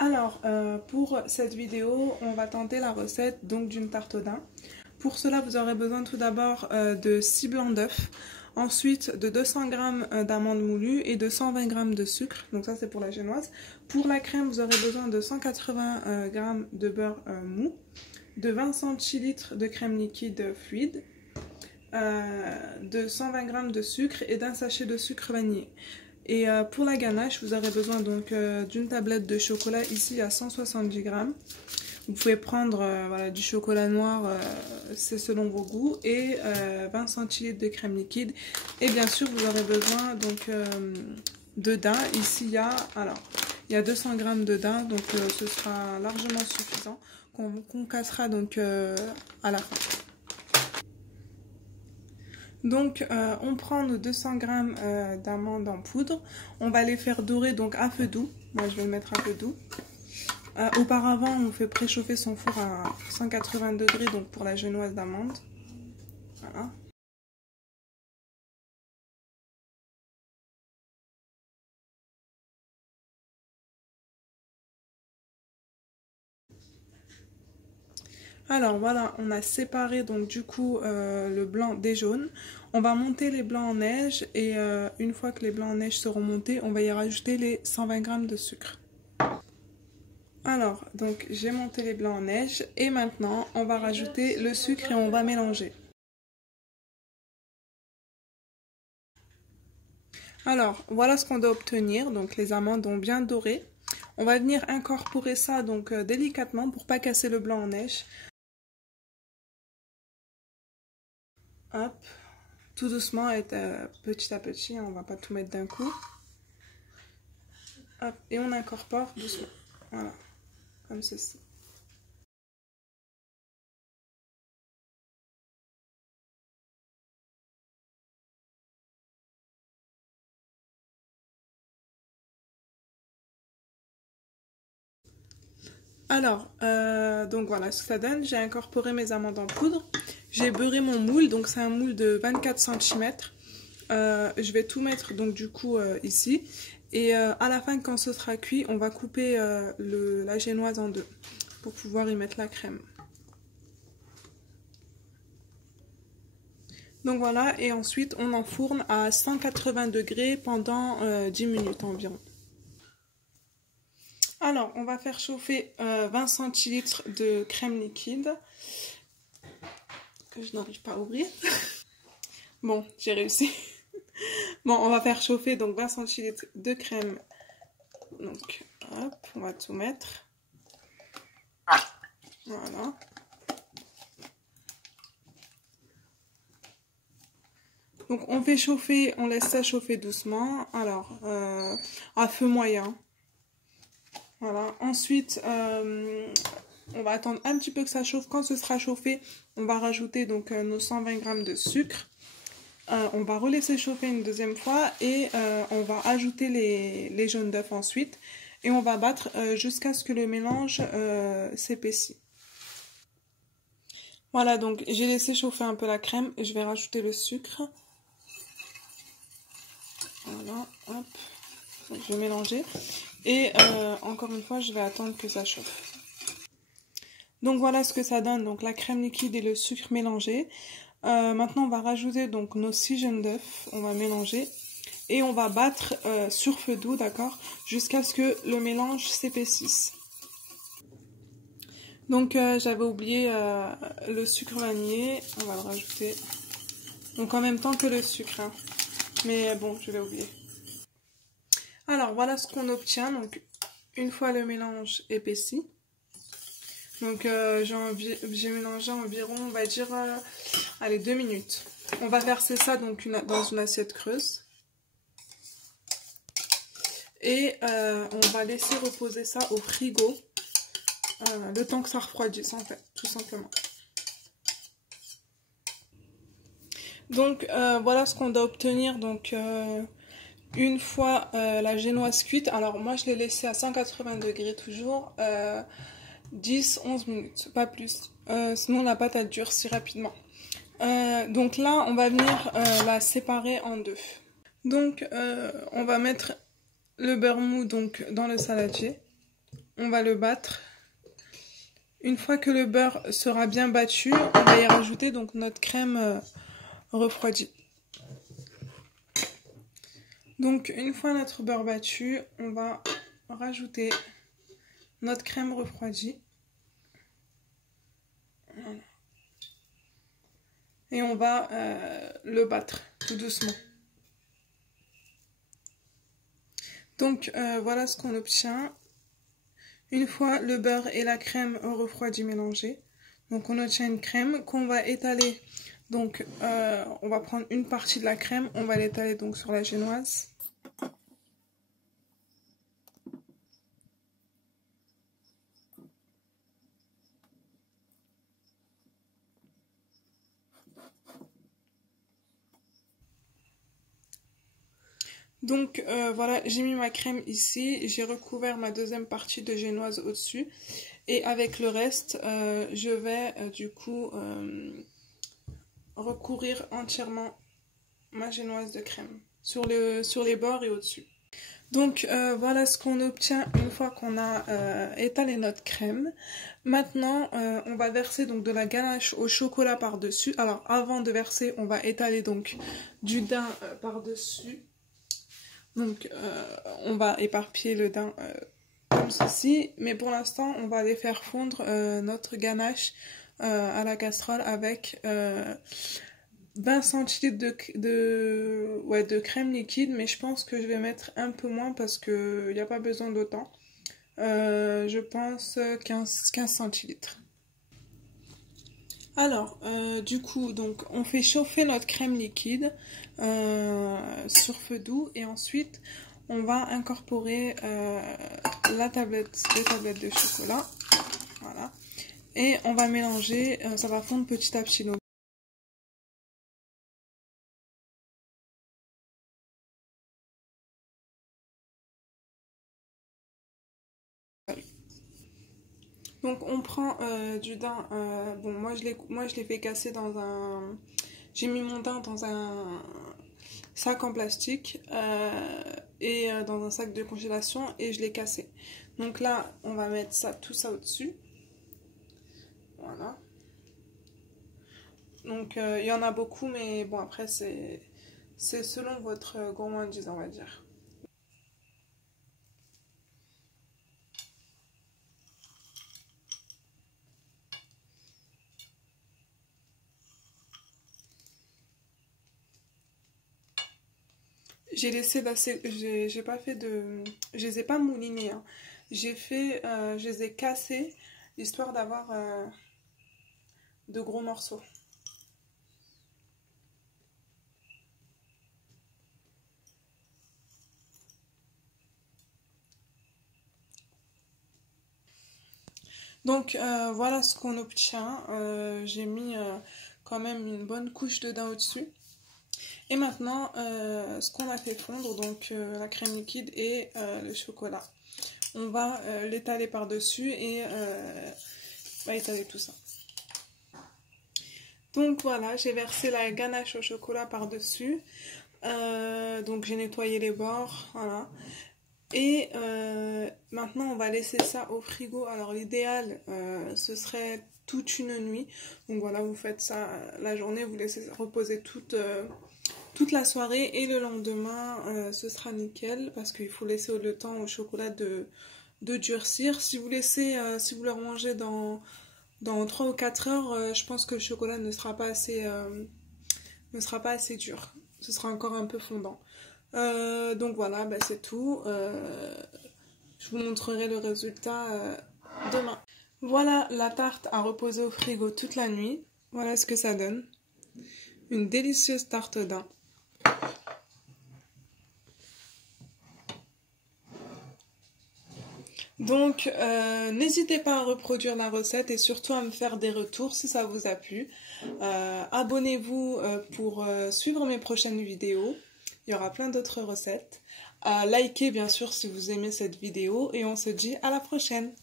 Alors, pour cette vidéo, on va tenter la recette donc d'une tarte au daim. Pour cela, vous aurez besoin tout d'abord de 6 blancs d'œufs, ensuite de 200 g d'amandes moulues et de 120 g de sucre. Donc ça, c'est pour la génoise. Pour la crème, vous aurez besoin de 180 g de beurre mou, de 20 centilitres de crème liquide fluide, de 120 g de sucre et d'un sachet de sucre vanillé. Et pour la ganache, vous aurez besoin donc d'une tablette de chocolat ici à 170 g. Vous pouvez prendre voilà, du chocolat noir, c'est selon vos goûts, et 20 centilitres de crème liquide. Et bien sûr, vous aurez besoin donc de daim. Ici, il y a 200 g de daim, donc ce sera largement suffisant, qu'on cassera donc à la fin. Donc on prend nos 200 g d'amandes en poudre, on va les faire dorer donc à feu doux. Moi je vais le mettre à feu doux. Auparavant on fait préchauffer son four à 180 degrés donc pour la génoise d'amande. Voilà. Alors voilà, on a séparé donc du coup le blanc des jaunes. On va monter les blancs en neige et une fois que les blancs en neige seront montés, on va y rajouter les 120 g de sucre. Alors, donc j'ai monté les blancs en neige et maintenant on va rajouter le sucre et on va mélanger. Alors, voilà ce qu'on doit obtenir. Donc les amandes ont bien doré. On va venir incorporer ça donc délicatement pour pas casser le blanc en neige. Hop, tout doucement et petit à petit, on va pas tout mettre d'un coup. Hop, et on incorpore doucement. Voilà, comme ceci. Alors, donc voilà ce que ça donne. J'ai incorporé mes amandes en poudre. J'ai beurré mon moule, donc c'est un moule de 24 cm. Je vais tout mettre donc du coup ici. Et à la fin, quand ce sera cuit, on va couper la génoise en deux pour pouvoir y mettre la crème. Donc voilà, et ensuite on enfourne à 180 degrés pendant 10 minutes environ. Alors, on va faire chauffer 20 centilitres de crème liquide, que je n'arrive pas à ouvrir. Bon, j'ai réussi. Bon, on va faire chauffer donc 20 centilitres de crème. Donc, hop, on va tout mettre. Voilà. Donc, on fait chauffer, on laisse ça chauffer doucement. Alors, à feu moyen. Voilà. Ensuite, on va attendre un petit peu que ça chauffe. Quand ce sera chauffé, on va rajouter donc nos 120 g de sucre. On va relaisser chauffer une deuxième fois et on va ajouter les jaunes d'œufs ensuite. Et on va battre jusqu'à ce que le mélange s'épaissit. Voilà, donc j'ai laissé chauffer un peu la crème et je vais rajouter le sucre. Voilà, hop. Donc, je vais mélanger. Et encore une fois, je vais attendre que ça chauffe. Donc voilà ce que ça donne, donc la crème liquide et le sucre mélangés. Maintenant on va rajouter donc nos 6 jaunes d'œufs, on va mélanger. Et on va battre sur feu doux, d'accord, jusqu'à ce que le mélange s'épaississe. Donc j'avais oublié le sucre vanillé, on va le rajouter. Donc en même temps que le sucre, hein. Mais bon, je vais oublier. Alors voilà ce qu'on obtient, donc une fois le mélange épaissi. Donc j'ai mélangé environ, on va dire, allez, 2 minutes. On va verser ça donc dans une assiette creuse. Et on va laisser reposer ça au frigo le temps que ça refroidisse en fait, tout simplement. Donc voilà ce qu'on doit obtenir donc une fois la génoise cuite. Alors moi je l'ai laissée à 180 degrés toujours 10-11 minutes, pas plus. Sinon la pâte elle durcit rapidement. Donc là on va venir la séparer en deux. Donc on va mettre le beurre mou donc dans le saladier. on va le battre. Une fois que le beurre sera bien battu, on va y rajouter donc notre crème refroidie. Donc une fois notre beurre battu, on va rajouter notre crème refroidie. Voilà. Et on va le battre tout doucement. Donc voilà ce qu'on obtient. Une fois le beurre et la crème refroidie mélangés, donc on obtient une crème qu'on va étaler. Donc on va prendre une partie de la crème, on va l'étaler donc sur la génoise. Donc voilà, j'ai mis ma crème ici, j'ai recouvert ma deuxième partie de génoise au-dessus. Et avec le reste, je vais du coup recouvrir entièrement ma génoise de crème sur les bords et au-dessus. Donc voilà ce qu'on obtient une fois qu'on a étalé notre crème. Maintenant on va verser donc de la ganache au chocolat par-dessus. Alors avant de verser, on va étaler donc du daim par-dessus. Donc on va éparpiller le daim comme ceci, mais pour l'instant on va aller faire fondre notre ganache à la casserole avec 20 centilitres de crème liquide, mais je pense que je vais mettre un peu moins parce qu'il n'y a pas besoin d'autant. Je pense 15 centilitres. Alors, du coup, donc on fait chauffer notre crème liquide sur feu doux et ensuite on va incorporer les tablettes de chocolat. Voilà. Et on va mélanger, ça va fondre petit à petit. Donc on prend du daim, bon moi je l'ai fait casser dans un... J'ai mis mon daim dans un sac en plastique et dans un sac de congélation et je l'ai cassé. Donc là on va mettre tout ça au-dessus. Voilà. Donc il y en a beaucoup mais bon après c'est selon votre gourmandise on va dire. J'ai laissé d'assez... J'ai pas fait de... Je les ai pas moulinés. Hein. Je les ai cassés, histoire d'avoir de gros morceaux. Donc voilà ce qu'on obtient. J'ai mis quand même une bonne couche de daim au-dessus. Et maintenant, ce qu'on a fait fondre, donc la crème liquide et le chocolat. On va l'étaler par-dessus et va étaler tout ça. Donc voilà, j'ai versé la ganache au chocolat par-dessus. Donc j'ai nettoyé les bords, voilà. Et maintenant on va laisser ça au frigo. Alors l'idéal ce serait toute une nuit. Donc voilà, vous faites ça la journée, vous laissez reposer toute la soirée et le lendemain ce sera nickel parce qu'il faut laisser le temps au chocolat de durcir. Si vous le mangez dans 3 ou 4 heures, je pense que le chocolat ne sera pas assez dur. Ce sera encore un peu fondant. Donc voilà, bah c'est tout. Je vous montrerai le résultat demain. Voilà la tarte à reposer au frigo toute la nuit. Voilà ce que ça donne. Une délicieuse tarte au daim. Donc n'hésitez pas à reproduire la recette et surtout à me faire des retours si ça vous a plu. Abonnez-vous pour suivre mes prochaines vidéos. Il y aura plein d'autres recettes. Likez bien sûr si vous aimez cette vidéo et on se dit à la prochaine.